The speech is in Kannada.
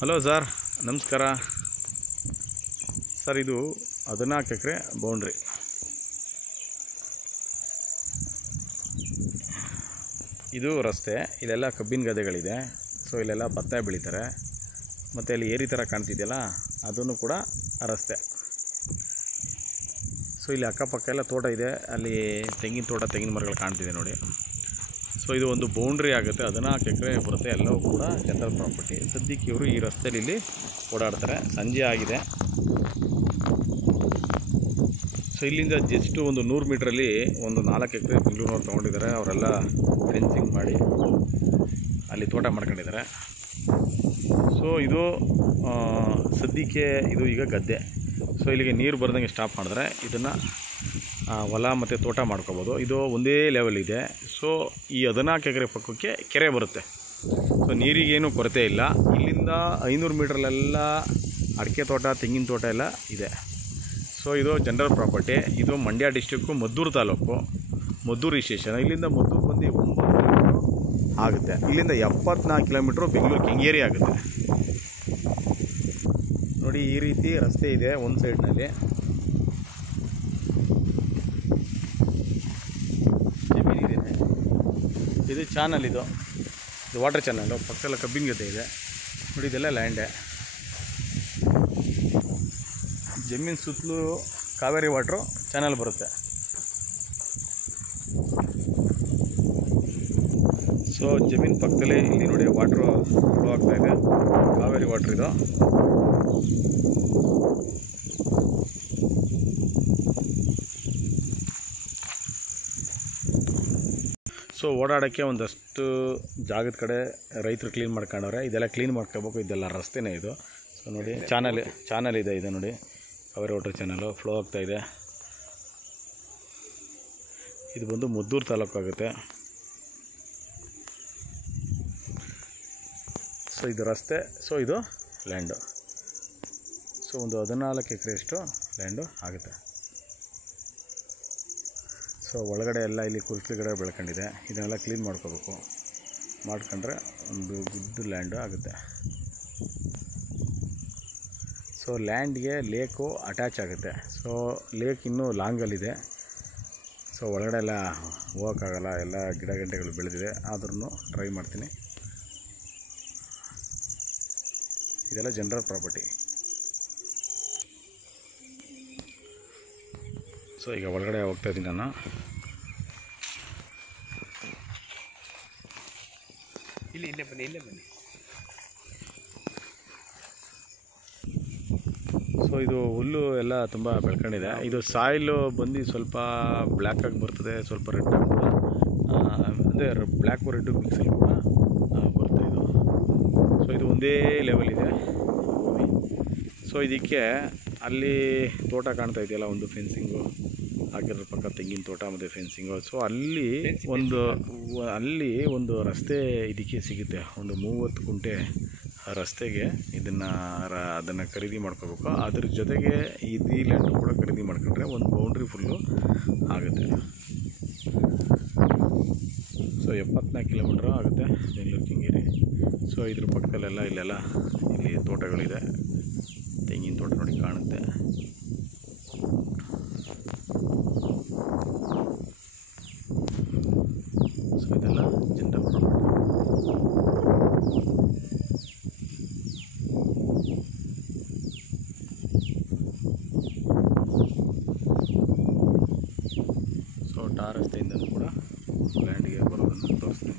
ಹಲೋ ಸರ್, ನಮಸ್ಕಾರ ಸರ್. ಇದು 14 ಎಕರೆ ಬೌಂಡ್ರಿ. ಇದು ರಸ್ತೆ. ಇಲ್ಲೆಲ್ಲ ಕಬ್ಬಿನ ಗದ್ದೆಗಳಿದೆ. ಸೊ ಇಲ್ಲೆಲ್ಲ ಭತ್ತ ಬೆಳೀತಾರೆ. ಮತ್ತು ಇಲ್ಲಿ ಏರಿ ಥರ ಕಾಣ್ತಿದೆಯಲ್ಲ, ಅದನ್ನು ಕೂಡ ರಸ್ತೆ. ಸೊ ಇಲ್ಲಿ ಅಕ್ಕಪಕ್ಕ ಎಲ್ಲ ತೋಟ ಇದೆ. ಅಲ್ಲಿ ತೆಂಗಿನ ತೋಟ, ತೆಂಗಿನ ಮರಗಳು ಕಾಣ್ತಿದೆ ನೋಡಿ. ಸೊ ಇದು ಒಂದು ಬೌಂಡ್ರಿ ಆಗುತ್ತೆ. 14 ಎಕರೆ ಬರುತ್ತೆ. ಎಲ್ಲವೂ ಕೂಡ ಜನರಲ್ ಪ್ರಾಪರ್ಟಿ. ಸದ್ಯಕ್ಕೆ ಇವರು ಈ ರಸ್ತೆಯಲ್ಲಿ ಇಲ್ಲಿ ಓಡಾಡ್ತಾರೆ. ಸಂಜೆ ಆಗಿದೆ. ಸೊ ಇಲ್ಲಿಂದ ಜಸ್ಟ್ ಒಂದು 100 ಮೀಟ್ರಲ್ಲಿ ಒಂದು 4 ಎಕರೆ ಬೆಂಗಳೂರಿನವ್ರು ತೊಗೊಂಡಿದ್ದಾರೆ. ಅವರೆಲ್ಲ ಫೆನ್ಸಿಂಗ್ ಮಾಡಿ ಅಲ್ಲಿ ತೋಟ ಮಾಡ್ಕೊಂಡಿದ್ದಾರೆ. ಸೊ ಇದು ಸದ್ಯಕ್ಕೆ ಇದು ಈಗ ಗದ್ದೆ. ಸೊ ಇಲ್ಲಿಗೆ ನೀರು ಬರ್ದಂಗೆ ಸ್ಟಾಪ್ ಮಾಡಿದ್ರೆ ಇದನ್ನು ಹೊಲ ಮತ್ತು ತೋಟ ಮಾಡ್ಕೋಬೋದು. ಇದು ಒಂದೇ ಲೆವೆಲ್ ಇದೆ. ಸೊ ಈ 14 ಎಕರೆ ಪಕ್ಕಕ್ಕೆ ಕೆರೆ ಬರುತ್ತೆ. ಸೊ ನೀರಿಗೇನು ಕೊರತೆ ಇಲ್ಲ. ಇಲ್ಲಿಂದ 500 ಮೀಟ್ರಲ್ಲೆಲ್ಲ ಅಡಿಕೆ ತೋಟ, ತೆಂಗಿನ ತೋಟ ಎಲ್ಲ ಇದೆ. ಸೊ ಇದು ಜನರಲ್ ಪ್ರಾಪರ್ಟಿ. ಇದು ಮಂಡ್ಯ ಡಿಸ್ಟಿಕ್ಕು, ಮದ್ದೂರು ತಾಲೂಕು, ಮದ್ದೂರು ಸ್ಟೇಷನ್. ಇಲ್ಲಿಂದ ಮದ್ದೂರು ಬಂದು 9 ಕಿಲೋಮೀಟ್ರು ಆಗುತ್ತೆ. ಇಲ್ಲಿಂದ 74 ಕಿಲೋಮೀಟ್ರು ಬೆಂಗಳೂರು ಕೆಂಗೇರಿ ಆಗುತ್ತೆ ನೋಡಿ. ಈ ರೀತಿ ರಸ್ತೆ ಇದೆ ಒಂದು ಸೈಡ್ನಲ್ಲಿ. ಜಮೀನಿದೆ. ಇದು ಚಾನಲ್, ಇದು ವಾಟರ್ ಚಾನಲ್ಲು. ಪಕ್ಕದಲ್ಲ ಕಬ್ಬಿನ ಗದ್ದೆ ಇದೆ ನೋಡಿ. ಇದೆಲ್ಲ ಲ್ಯಾಂಡೇ. ಜಮೀನು ಸುತ್ತಲೂ ಕಾವೇರಿ ವಾಟ್ರು ಚಾನಲ್ ಬರುತ್ತೆ. ಸೊ ಜಮೀನು ಪಕ್ಕದಲ್ಲಿ ಇಲ್ಲಿ ನೋಡಿ ವಾಟ್ರು ಫ್ಲೋ ಆಗ್ತಾಯಿದೆ. ಕಾವೇರಿ ವಾಟ್ರ್ ಇದು. ಸೊ ಓಡಾಡೋಕ್ಕೆ ಒಂದಷ್ಟು ಜಾಗದ ಕಡೆ ರೈತರು ಕ್ಲೀನ್ ಮಾಡ್ಕೊಂಡವ್ರೆ. ಇದೆಲ್ಲ ಕ್ಲೀನ್ ಮಾಡ್ಕೋಬೇಕು. ಇದೆಲ್ಲ ರಸ್ತೆನೇ ಇದು. ಸೊ ನೋಡಿ ಚಾನಲ್ ಇದೆ. ಇದೆ ನೋಡಿ, ಕಾವೇರಿ ವಾಟರ್ ಚಾನಲು ಫ್ಲೋ ಆಗ್ತಾಯಿದೆ. ಇದು ಬಂದು ಮದ್ದೂರು ತಾಲೂಕು ಆಗುತ್ತೆ. ಸೊ ಇದು ರಸ್ತೆ. ಸೊ ಇದು ಲ್ಯಾಂಡು. ಸೊ ಒಂದು 14 ಎಕರೆಯಷ್ಟು ಲ್ಯಾಂಡು ಆಗುತ್ತೆ. ಸೊ ಒಳಗಡೆ ಎಲ್ಲ ಇಲ್ಲಿ ಕುರ್ಕಿ ಗಿಡ ಬೆಳ್ಕೊಂಡಿದೆ. ಇದನ್ನೆಲ್ಲ ಕ್ಲೀನ್ ಮಾಡ್ಕೋಬೇಕು. ಮಾಡ್ಕೊಂಡ್ರೆ ಒಂದು ಗುಡ್ ಲ್ಯಾಂಡು ಆಗುತ್ತೆ. ಸೊ ಲ್ಯಾಂಡ್ಗೆ ಲೇಕು ಅಟ್ಯಾಚ್ ಆಗುತ್ತೆ. ಸೊ ಲೇಕ್ ಇನ್ನೂ ಲಾಂಗಲ್ಲಿದೆ. ಸೊ ಒಳಗಡೆ ಎಲ್ಲ ಹೋಗೋಕ್ಕಾಗಲ್ಲ. ಎಲ್ಲ ಗಿಡ ಗಂಟೆಗಳು ಬೆಳೆದಿದೆ. ಆದ್ರೂ ಟ್ರೈ ಮಾಡ್ತೀನಿ. ಇದೆಲ್ಲ ಜನರಲ್ ಪ್ರಾಪರ್ಟಿ. ಸೊ ಈಗ ಒಳಗಡೆ ಹೋಗ್ತಾ ಇದ್ದೀನಿ ನಾನು. ಇಲ್ಲೇ ಬನ್ನಿ. ಸೊ ಇದು ಹುಲ್ಲು ಎಲ್ಲ ತುಂಬ ಬೆಳ್ಕೊಂಡಿದೆ. ಇದು ಸಾಯಿಲು ಬಂದು ಸ್ವಲ್ಪ ಬ್ಲ್ಯಾಕಾಗಿ ಬರ್ತದೆ, ಸ್ವಲ್ಪ ರೆಡ್ ಕೂಡ, ಅಂದರೆ ಬ್ಲ್ಯಾಕು ರೆಡ್ಡು ಮಿಕ್ಸಲ್ಲಿ ಕೂಡ ಬರುತ್ತೆ ಇದು. ಸೊ ಇದು ಒಂದೇ ಲೆವೆಲ್ ಇದೆ. ಸೊ ಇದಕ್ಕೆ ಅಲ್ಲಿ ತೋಟ ಕಾಣ್ತಾ ಇದೆಯಲ್ಲ, ಒಂದು ಫೆನ್ಸಿಂಗು ಹಾಕಿರೋ ಪಕ್ಕ ತೆಂಗಿನ ತೋಟ ಮತ್ತು ಫೆನ್ಸಿಂಗು. ಸೊ ಅಲ್ಲಿ ಒಂದು ರಸ್ತೆ ಇದಕ್ಕೆ ಸಿಗುತ್ತೆ. ಒಂದು 30 ಕುಂಟೆ ರಸ್ತೆಗೆ ಅದನ್ನು ಖರೀದಿ ಮಾಡ್ಕೋಬೇಕು. ಅದ್ರ ಜೊತೆಗೆ ಈ ಲ್ಯಾಂಡು ಕೂಡ ಖರೀದಿ ಮಾಡ್ಕೊಂಡ್ರೆ ಒಂದು ಬೌಂಡ್ರಿ ಫುಲ್ಲು ಆಗುತ್ತೆ. ಸೊ 74 ಕಿಲೋಮೀಟ್ರು ಆಗುತ್ತೆ ಬೆಂಗಳೂರು ಕೆಂಗೇರಿ. ಸೊ ಇದ್ರ ಪಕ್ಕದಲ್ಲೆಲ್ಲ ಇಲ್ಲಿ ತೋಟಗಳಿದೆ. ತೆಂಗಿನ ತೋಟ ನೋಡಿ ಕಾಣುತ್ತೆ. ಸೊ ಇದೆಲ್ಲ ಜನರಲ್ ಪ್ರಾಪರ್ಟಿ. ಸೊ ಟಾರ್ ರಸ್ತೆಯಿಂದ ಕೂಡ ಲ್ಯಾಂಡಿಗೆ ಬರೋದನ್ನು ತೋರಿಸ್ತೀನಿ.